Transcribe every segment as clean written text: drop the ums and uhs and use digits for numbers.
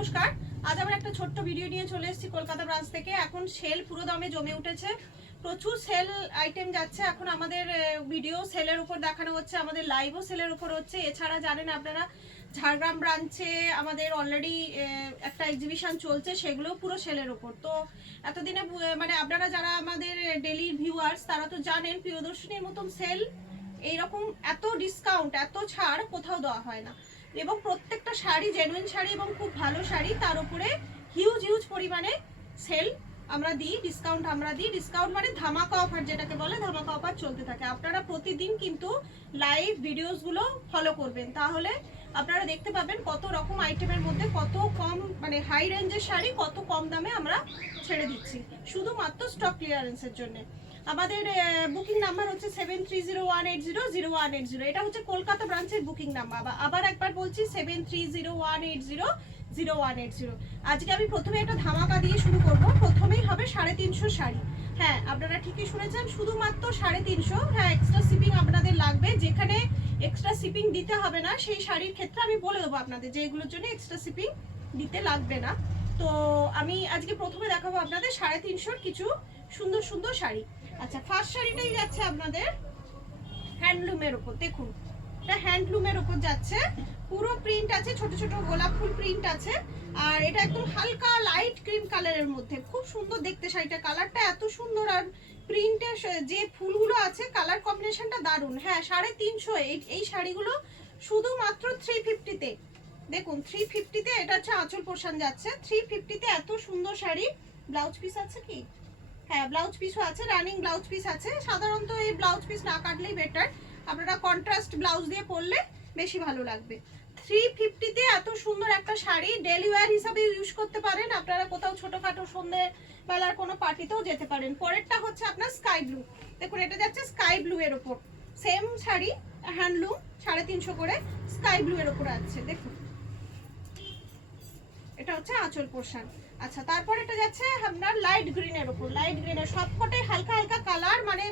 নমস্কার। আজ আমরা একটা ছোট্ট ভিডিও নিয়ে চলে এসেছি কলকাতা ব্রাঞ্চ থেকে। এখন সেল পুরো দমে জমে উঠেছে, প্রচুর সেল আইটেম যাচ্ছে। এখন আমাদের ভিডিও সেলের উপর দেখানো হচ্ছে, আমাদের লাইভও সেলের উপর হচ্ছে। এছাড়া জানেন আপনারা ঝাড়গ্রাম ব্রাঞ্চে আমাদের অলরেডি একটা এক্সিবিশন চলছে, সেগুলোও পুরো সেলের উপর। তো এতদিনে মানে আপনারা যারা আমাদের ডেলি ভিউয়ার্স তারা তো জানেন প্রিয়দর্শনীর মতন সেল এইরকম এত ডিসকাউন্ট এত ছাড় কোথাও দেওয়া হয় না। এবং প্রত্যেকটা শাড়ি জেনুইন শাড়ি এবং খুব ভালো শাড়ি, তার উপরে হিউজ পরিমাণে সেল আমরা দিই, ডিসকাউন্ট আমরা দিই। ডিসকাউন্ট মানে ধামাকা অফার, যেটাকে বলে ধামাকা অফার চলতে থাকে। আপনারা প্রতিদিন কিন্তু লাইভ ভিডিওসগুলো ফলো করবেন, তাহলে আপনারা দেখতে পাবেন কত রকম আইটেমের মধ্যে কত কম মানে হাই রেঞ্জের শাড়ি কত কম দামে আমরা ছেড়ে দিচ্ছি শুধুমাত্র স্টক ক্লিয়ারেন্সের জন্য। আমাদের বুকিং নাম্বার হচ্ছে 7301800180। এটা হচ্ছে কলকাতা ব্রাঞ্চের বুকিং নাম্বার। আবার একবার বলছি 7301800180। আজকে আমি প্রথমে একটা ধামাকা দিয়ে শুরু করব। প্রথমেই হবে 350 শাড়ি। হ্যাঁ, আপনারা ঠিকই শুনেছেন, শুধুমাত্র 350। হ্যাঁ, এক্সট্রা শিপিং আপনাদের লাগবে। যেখানে এক্সট্রা শিপিং দিতে হবে না সেই শাড়ির ক্ষেত্রে আমি বলে দেবো আপনাদের যে এগুলোর জন্য এক্সট্রা শিপিং দিতে লাগবে না। তো আমি আজকে প্রথমে দেখাবো আপনাদের 350 কিছু সুন্দর সুন্দর শাড়ি। আচ্ছা, ফার্স্ট শাড়িটাই যাচ্ছে আপনাদের হ্যান্ডলুমের উপর। দেখুন, এটা হ্যান্ডলুমের উপর যাচ্ছে, পুরো প্রিন্ট আছে, ছোট ছোট গোলাপ ফুল প্রিন্ট আছে। আর এটা একদম হালকা লাইট ক্রিম কালারের মধ্যে, খুব সুন্দর দেখতে শাড়িটা। কালারটা এত সুন্দর, আর প্রিন্টের যে ফুলগুলো আছে কালার কম্বিনেশনটা দারুণ। হ্যাঁ, 350 এই শাড়িগুলো শুধুমাত্র 350-তে। দেখুন 350-তে এটা হচ্ছে আঁচল পোর্শন যাচ্ছে। 350-তে এত সুন্দর শাড়ি। ব্লাউজ পিস আছে কি? হ্যাঁ, ব্লাউজ পিসও আছে, রানিং ব্লাউজ পিস আছে। সাধারণত এই ব্লাউজ পিস না কাটলেই বেটার, আপনারা কন্ট্রাস্ট ব্লাউজ দিয়ে পরলে বেশি ভালো লাগবে। 350-তে এত সুন্দর একটা শাড়ি ডেলি ওয়্যার হিসাবে ইউজ করতে পারেন আপনারা, কোথাও ছোটখাটো সন্ধ্যে বেলার কোনো পার্টিতেও যেতে পারেন। পরেরটা হচ্ছে আপনার স্কাই ব্লু। দেখুন, এটা যাচ্ছে স্কাই ব্লু এর ওপর, সেম শাড়ি হ্যান্ডলুম, 350 করে স্কাই ব্লু এর ওপর আছে। দেখুন, এটা হচ্ছে আঁচল পোর্শন। আচ্ছা, তারপর এটা যাচ্ছে আপনার লাইট গ্রিনের উপর। লাইট গ্রিনের সবকটাই হালকা হালকা কালার, মানে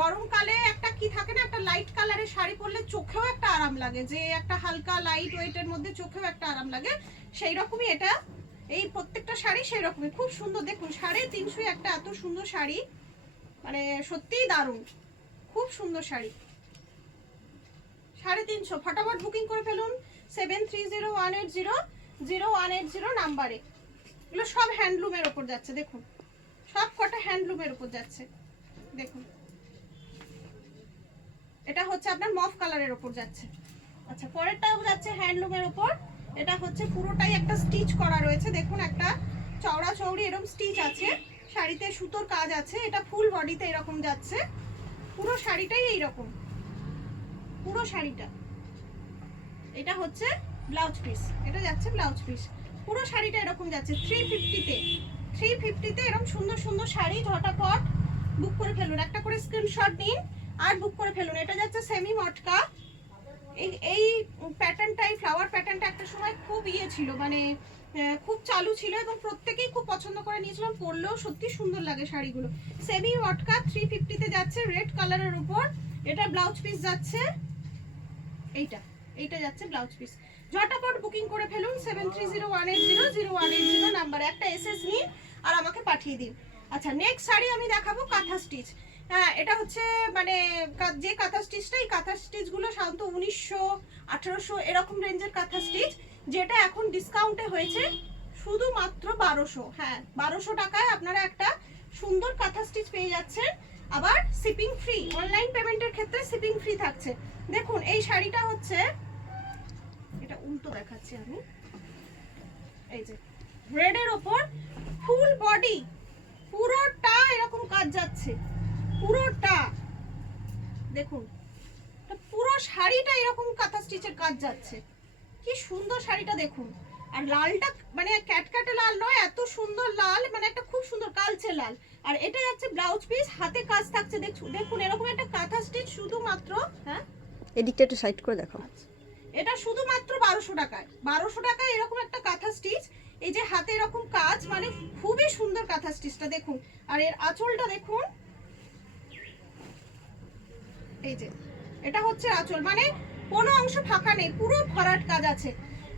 গরমকালে একটা কি থাকে না, একটা লাইট কালারের শাড়ি পরলে চোখেও একটা আরাম লাগে, যে একটা হালকা লাইট ওয়েটের মধ্যে চোখেও একটা আরাম লাগে, সেই রকমই এটা। এই প্রত্যেকটা শাড়ি সেই রকমই খুব সুন্দর। দেখুন 350 একটা এত সুন্দর শাড়ি, মানে সত্যিই দারুণ, খুব সুন্দর শাড়ি। 350, ফটাফট বুকিং করে ফেলুন 7301800180 নাম্বারে। এগুলো সব হ্যান্ডলুমের ওপর যাচ্ছে। দেখুন, সব কটা হ্যান্ডলুমের ওপর যাচ্ছে। দেখুন, এটা হচ্ছে আপনার মফ কালারের ওপর যাচ্ছে। আচ্ছা, পরেরটাও যাচ্ছে হ্যান্ডলুমের ওপর। এটা হচ্ছে পুরোটাই একটা স্টিচ করা রয়েছে। দেখুন, একটা চওড়া চৌড়ি এরকম স্টিচ আছে, শাড়িতে সুতোর কাজ আছে। এটা ফুল বডিতে এরকম যাচ্ছে, পুরো শাড়িটাই এইরকম, পুরো শাড়িটা। এটা হচ্ছে ব্লাউজ পিস, এটা যাচ্ছে ব্লাউজ পিস। পুরো শাড়িটা এরকম যাচ্ছে 350-তে। 350-তে এরকম সুন্দর সুন্দর শাড়ি ঝটাপট বুক করে ফেলুন, একটা করে স্ক্রিনশট নিন আর বুক করে ফেলুন। এটা যাচ্ছে সেমি মটকা। এই প্যাটার্নটাই, ফ্লাওয়ার প্যাটার্নটা একটা সময় খুব ছিল, মানে খুব চালু ছিল এবং প্রত্যেকেই খুব পছন্দ করে নিয়েছিলাম, পরলেও সত্যি সুন্দর লাগে শাড়িগুলো। সেমি মটকা 350-তে যাচ্ছে রেড কালারের উপর। এটা ব্লাউজ পিস যাচ্ছে, এইটা যাচ্ছে ব্লাউজ পিস। ঝটাপট বুকিং করে ফেলুন 7301800180 নাম্বারে, একটা এসএস নিন আর আমাকে পাঠিয়ে দিন। আচ্ছা, নেক্সট শাড়ি আমি দেখাবো কাঁথা স্টিচ। হ্যাঁ, এটা হচ্ছে মানে যে কাঁথা স্টিচটা, এই কাঁথা স্টিচগুলো সাধারণত 1900 1800 এরকম রেঞ্জের কাঁথা স্টিচ, যেটা এখন ডিসকাউন্টে হয়েছে শুধুমাত্র 1200। হ্যাঁ, 1200 টাকায় আপনারা একটা সুন্দর কাঁথা স্টিচ পেয়ে যাচ্ছেন। আবার শিপিং ফ্রি, অনলাইন পেমেন্টের ক্ষেত্রে শিপিং ফ্রি থাকছে। দেখুন, এই শাড়িটা হচ্ছে, এটা উল্টো দেখাচ্ছি আমি, এই যে রেডের ওপর ফুল বডি, পুরোটা এরকম কাজ যাচ্ছে, পুরোটা দেখুন, পুরো শাড়িটা এরকম কাঁথা স্টিচের কাজ যাচ্ছে। কি সুন্দর শাড়িটা দেখুন। আর লালটা মানে ক্যাটক্যাটে লাল নয়, এত সুন্দর লাল, মানে একটা খুব সুন্দর কালচে লাল। আর এটা যাচ্ছে ব্লাউজ পিস, হাতে কাজ থাকছে। দেখুন এরকম একটা কাঁথা স্টিচ শুধুমাত্র, হ্যাঁ এদিকটা একটু সাইড করে দেখাও। এটা শুধুমাত্র 1200 টাকায়। 1200 টাকায় এরকম একটা কাঁথা স্টিচ, এই যে হাতে এরকম কাজ, মানে খুবই সুন্দর কাঁথা স্টিচটা দেখুন। আর এর আঁচলটা দেখুন, এই যে এটা হচ্ছে আঁচল, মানে কোনো অংশ ফাঁকা নেই, পুরো ভরাট কাজ আছে।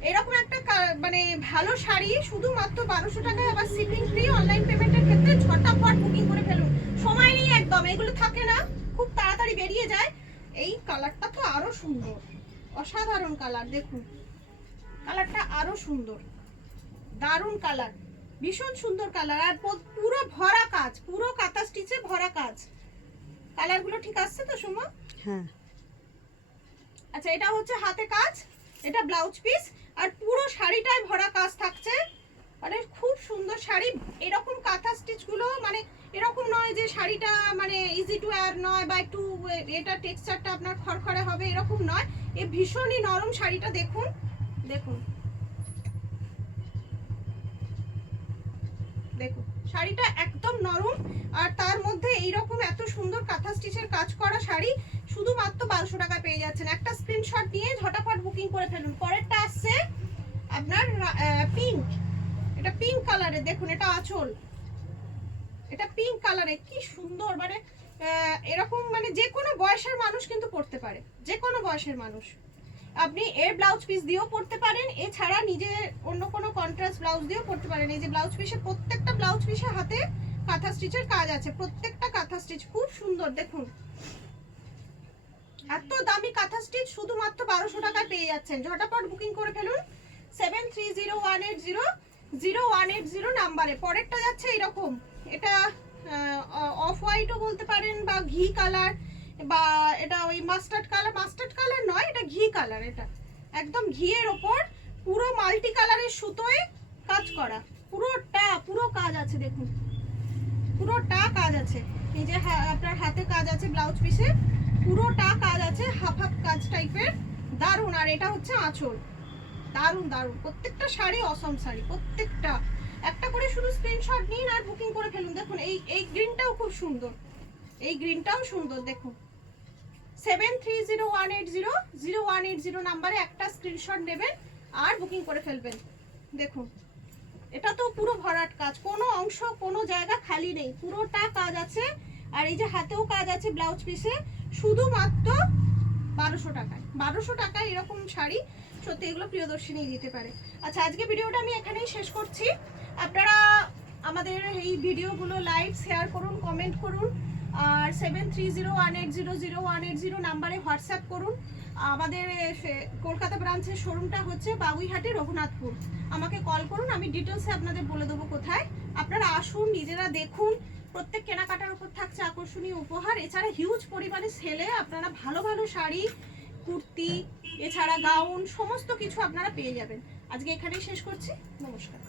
এরকম একটা মানে ভালো শাড়ি শুধুমাত্র 1200 টাকায়, আবার শিপিং ফ্রি। অনলাইন পেমেন্টের ক্ষেত্রে ঝটাফট বুকিং করে ফেলুন, সময় নেই একদম, এগুলো থাকে না, খুব তাড়াতাড়ি বেরিয়ে যায়। এই কালারটা তো আরো সুন্দর, অসাধারণ কালার, দেখুন কালারটা আরো সুন্দর, দারুণ কালার, ভীষণ সুন্দর কালার। আর পুরো ভরা কাজ, পুরো কাঁথা স্টিচে ভরা কাজ। কালারগুলো ঠিক আসছে তো সুমা? হ্যাঁ। আচ্ছা, এটা হচ্ছে হাতে কাজ, এটা ব্লাউজ পিস, আর পুরো শাড়িটায় ভরা কাজ থাকছে। মানে খুব সুন্দর শাড়ি। এরকম কাঁথা স্টিচ গুলো মানে এরকম নয় যে শাড়িটা মানে ইজি টু ওয়্যার নয়, বা একটু এটা টেক্সচারটা আপনার খড়খড়ে হবে, এরকম নয়। এ ভীষণই নরম শাড়িটা, দেখুন দেখুন দেখুন শাড়িটা একদম নরম। আর তার মধ্যে এইরকম এত সুন্দর কাঁথা স্টিচের কাজ করা শাড়ি শুধুমাত্র 1200 টাকা পেয়ে যাচ্ছেন। একটা স্ক্রিনশট নিয়ে ঝটাফট বুকিং করে ফেলুন। পরেরটা আসছে আপনার পিঙ্ক, এটা পিঙ্ক কালারে, দেখুন এটা আঁচল, এটা পিঙ্ক কালারে, কি সুন্দর। মানে এরকম মানে যে কোনো বয়সের মানুষ কিন্তু পরতে পারে, যে কোনো বয়সের মানুষ। আপনি এর ব্লাউজ পিস দিয়েও পরতে পারেন, এছাড়া নিজে অন্য কোনো কন্ট্রাস্ট ব্লাউজ দিয়েও পরতে পারেন। এই যে ব্লাউজ পিসে, প্রত্যেকটা ব্লাউজ পিসে হাতে কাঁথা স্টিচের কাজ আছে, প্রত্যেকটা কাঁথা স্টিচ খুব সুন্দর। দেখুন এত দামি কাঁথা স্টিচ শুধুমাত্র 1200 টাকায় পেয়ে যাচ্ছেন। ঝটাপট বুকিং করে ফেলুন 7301800180 নাম্বারে। পরেরটা যাচ্ছে এরকম, এটা অফ হোয়াইটও বলতে পারেন, বা ঘি কালার, বা এটা ওই মাস্টার্ড কালার, মাস্টার্ড কালার নয়, এটা ঘি কালার। এটা একদম ঘিয়ের ওপর পুরো মাল্টি কালারের সুতোয় কাজ করা, পুরো কাজ আছে, দেখুন পুরোটা কাজ আছে। এই যে আপনার হাতে কাজ আছে, ব্লাউজ পিসে পুরোটা কাজ আছে, হাফ হাফ কাজ টাইপের, দারুণ। আর এটা হচ্ছে আঁচল, দারুণ দারুণ। প্রত্যেকটা শাড়ি অসম শাড়ি, প্রত্যেকটা। একটা করে শুধু স্ক্রিনশট নিন আর বুকিং করে ফেলুন। দেখুন এই গ্রিনটাও খুব সুন্দর, এই গ্রিনটাও সুন্দর, দেখুন 7301800180 নাম্বারে একটা স্ক্রিনশট নেবেন আর বুকিং করে ফেলবেন। দেখুন এটা তো পুরো ভরাট কাজ, কোনো অংশ কোনো জায়গা খালি নেই, পুরোটা কাজ আছে। আর এই যে হাতেও কাজ আছে ব্লাউজ পিসে, শুধুমাত্র 1200 টাকায়। 1200 টাকায় এরকম শাড়ি সত্যি এগুলো প্রিয়দর্শিনী দিতে পারে। আচ্ছা, আজকে ভিডিওটা আমি এখানেই শেষ করছি। আপনারা আমাদের এই ভিডিওগুলো লাইক শেয়ার করুন, কমেন্ট করুন, আর 7301800180 নাম্বারে হোয়াটসঅ্যাপ করুন। আমাদের কলকাতা ব্রাঞ্চের শোরুমটা হচ্ছে বাগুইহাটি, রঘুনাথপুর। আমাকে কল করুন, আমি ডিটেলসে আপনাদের বলে দেবো কোথায়। আপনারা আসুন, নিজেরা দেখুন। প্রত্যেক কেনাকাটার উপর থাকছে আকর্ষণীয় উপহার, এছাড়া হিউজ পরিমাণে সেলে আপনারা ভালো ভালো শাড়ি, কুর্তি, এছাড়া গাউন, সমস্ত কিছু আপনারা পেয়ে যাবেন। আজকে এখানেই শেষ করছি, নমস্কার।